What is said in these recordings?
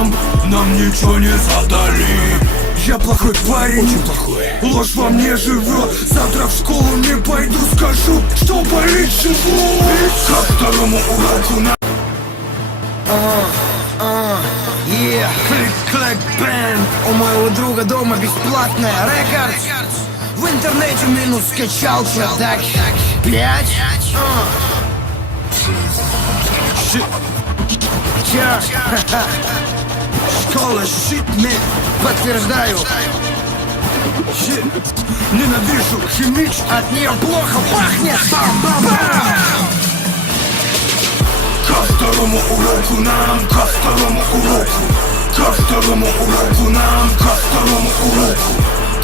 мам, нам ничего не задали. Я плохой парень, очень плохой. Ложь во мне живет. Завтра в школу не пойду, скажу, что болит живот. Ко второму уроку на Клик-клик бэнд. У моего друга дома бесплатная рекордс. В интернете минус скачалка. Так, 5 школа щитми. подтверждаю. Ненавижу химичку. От нее плохо пахнет. Бам-бам-бам. Ко второму уроку нам, ко второму уроку. Ко второму уроку нам, ко второму уроку.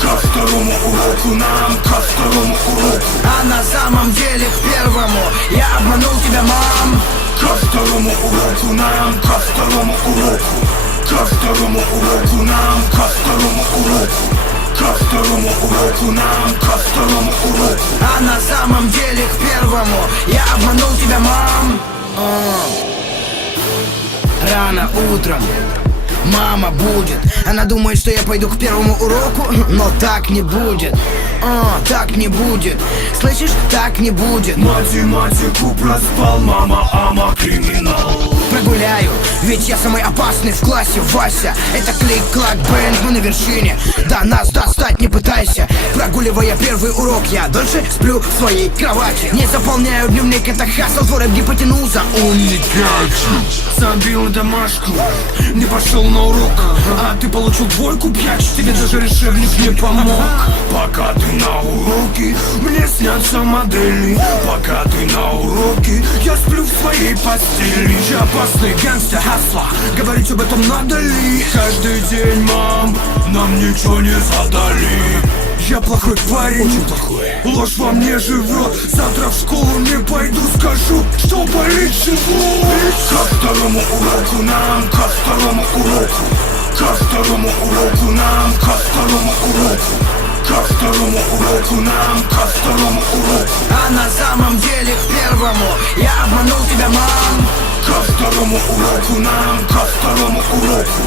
Ко второму уроку нам, ко второму уроку. А на самом деле к первому я обманул тебя, мам. Ко второму уроку нам, ко второму уроку. Ко второму уроку нам, ко второму уроку. Ко второму уроку нам, ко второму уроку. А на самом деле к первому я обманул тебя, мам. Рано утром мама будет. Она думает, что я пойду к первому уроку, но так не будет. Так не будет. Слышишь, так не будет. Математику проспал, мама, ама, криминал. Прогуляю, ведь я самый опасный в классе, Вася. Это клик-клак бэнд, мы на вершине. Да нас достать не пытайся. Прогуливая первый урок, я дольше сплю в своей кровати. Не заполняю дневник, это хасл, творят гипотенуза. Забил на домашку, не пошел на урок, а ты получил двойку, 5. Тебе даже решебник не помог. Пока ты на уроке, мне снятся модели. Пока ты на уроке, я сплю в своей постели. Я опасный гангстер хасла, говорить об этом надо ли? Каждый день, мам, нам ничего не задали. Я плохой парень, очень плохой. Ложь во мне живет. Завтра в школу не пойду, скажу, что болит живот. Ко второму уроку нам, ко второму уроку. Ко второму уроку нам, ко второму уроку. Ко второму уроку нам, ко второму уроку. А на самом деле к первому я обманул тебя, мам. Ко второму уроку нам, ко второму уроку.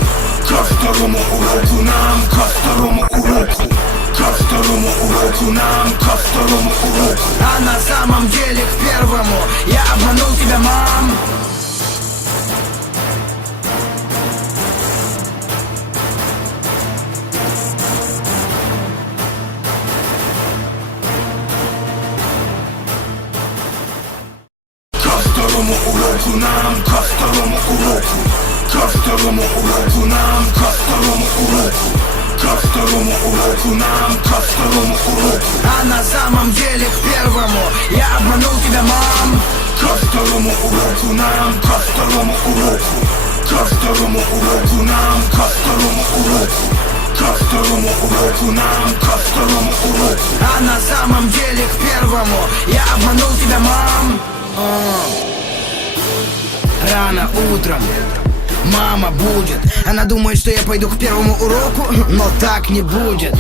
Ко второму уроку нам, ко второму уроку. Ко второму уроку нам, ко второму уроку. А на самом деле к первому я обманул тебя, мам. Ко второму уроку нам, ко второму уроку. Ко второму уроку нам, ко второму уроку. Ко второму уроку нам, ко второму уроку. А на самом деле к первому я обманул тебя, мам. Ко второму уроку нам, ко второму уроку. Ко второму уроку нам, ко второму уроку. Ко второму уроку нам, ко второму уроку. А на самом деле к первому я обманул тебя, мам. Рано утром мама будет. Она думает, что я пойду к первому уроку, но так не будет.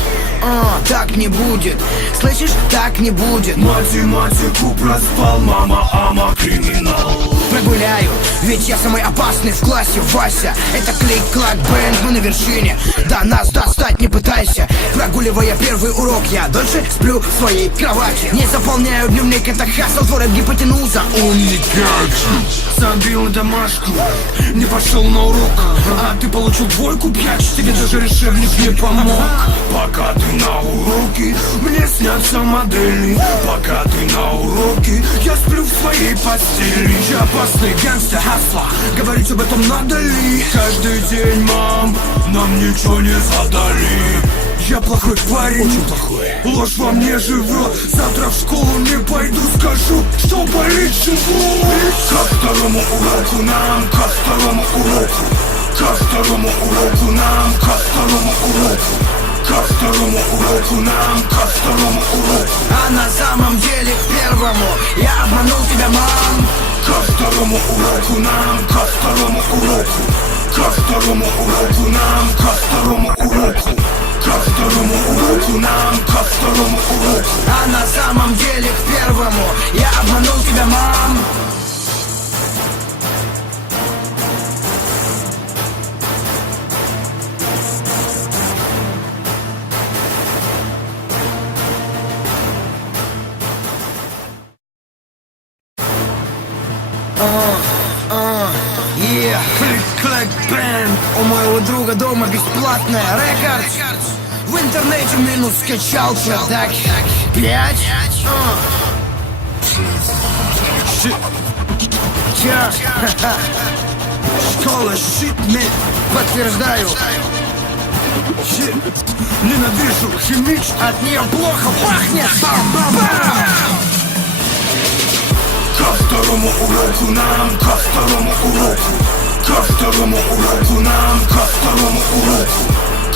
Так не будет. Слышишь, так не будет. Математику проспал, мама, ама, криминал. Прогуляю, ведь я самый опасный в классе, Вася. Это клик-клак бэнд, мы на вершине. Да нас достать не пытайся. Прогуливая первый урок, я дольше сплю в своей кровати. Не заполняю дневник, это хасл, творят гипотенуза. Забил на домашку, не пошел на урок, а ты получил двойку, 5. Тебе даже решебник не помог. Пока ты на уроке, мне снятся модели. Пока ты на уроке, я сплю в своей постели. Я опасный гангстер хасла, говорить об этом надо ли? Каждый день, мам, нам ничего не задали. Я плохой парень, очень плохой. Ложь во мне живет. Завтра в школу не пойду, скажу, что болит живот. Ко второму уроку нам, ко второму уроку. Ко второму уроку нам, ко второму уроку. Ко второму уроку нам, ко второму уроку. А на самом деле к первому я обманул тебя, мам. Ко второму уроку нам, ко второму уроку. Ко второму уроку нам, ко второму уроку. Ко второму уроку нам, ко второму уроку. А на самом деле к первому я обманул тебя, мам. Band. У моего друга дома бесплатная рекорд. В интернете минус скачалка. Так, 5. Чё? Школа щитми. Подтверждаю. Ненавижу химич. От нее плохо пахнет. Бам-бам-бам. Ко второму уроку нам, ко второму уроку. Ко второму уроку нам, ко второму уроку.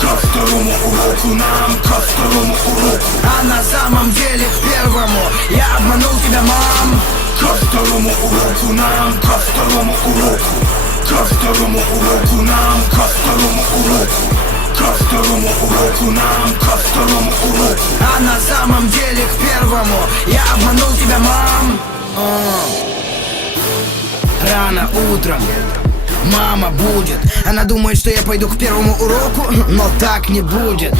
Ко второму уроку нам, ко второму уроку. А на самом деле к первому я обманул тебя, мам. Ко второму уроку нам, ко второму уроку. Ко второму уроку нам, ко второму уроку. Ко второму уроку нам, ко второму уроку. А на самом деле к первому я обманул тебя, мам. Рано утром мама будет. Она думает, что я пойду к первому уроку, но так не будет.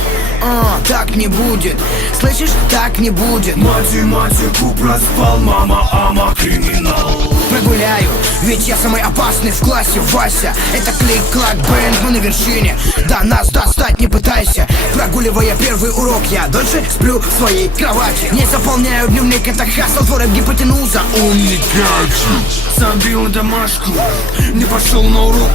Так не будет. Слышишь, так не будет. Математику проспал, мама, ама, криминал. Прогуляю, ведь я самый опасный в классе, Вася. Это клик-клак бэнд, мы на вершине. Да нас достать не пытайся. Прогуливая первый урок, я дольше сплю в своей кровати. Не заполняю дневник, это хасл, твой рэп гипотенуза. Умник. Забил на домашку, не пошел на урок.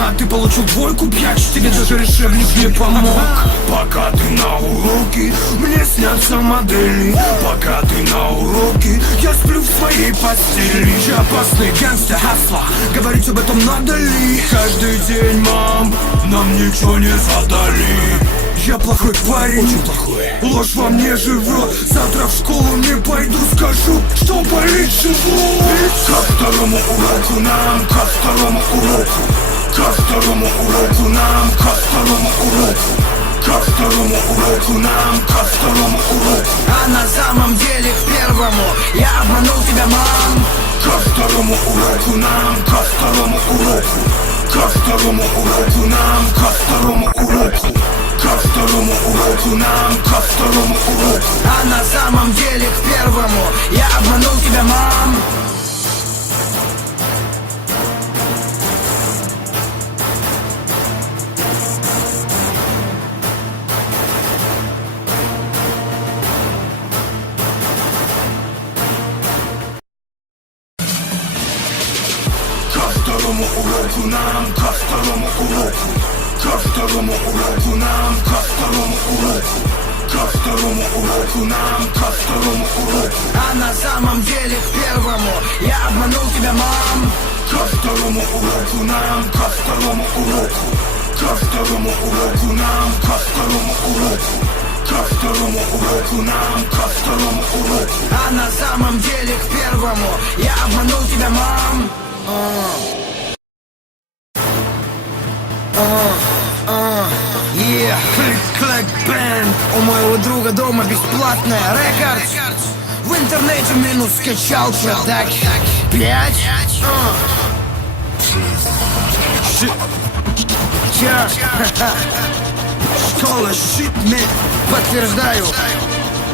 А ты получил двойку, 5. Тебе даже решебник не помог. Пока ты на уроке, мне снятся модели. Пока ты на уроке, я сплю в своей постели. Я опасный гангстер хасла, говорить об этом надо ли? Каждый день, мам, нам ничего не задали. Я плохой парень, очень плохой. Ложь во мне живет. Завтра в школу не пойду, скажу, что болит живот. Ко второму уроку нам, ко второму уроку. Ко второму уроку нам, ко второму уроку. Ко второму уроку нам, ко второму уроку. А на самом деле к первому я обманул тебя, мам. Ко второму уроку нам, ко второму уроку. Ко второму уроку нам, ко второму уроку. Ко второму уроку нам, ко второму уроку. А на самом деле к первому я обманул тебя, мам. Ко второму уроку нам, ко второму уроку. Ко второму уроку нам, ко второму уроку. Ко второму уроку нам, ко второму уроку. А на самом деле к первому я обманул тебя, мам. Ко второму уроку нам, ко второму уроку. Ко второму уроку нам, ко второму уроку. Ко второму уроку нам, ко второму уроку. А на самом деле к первому я обманул тебя, мам. Клик-клак бэнд. У моего друга дома бесплатная рекорд. В интернете минус скачалка. Так, 5. Чё? Школа щитми. Подтверждаю.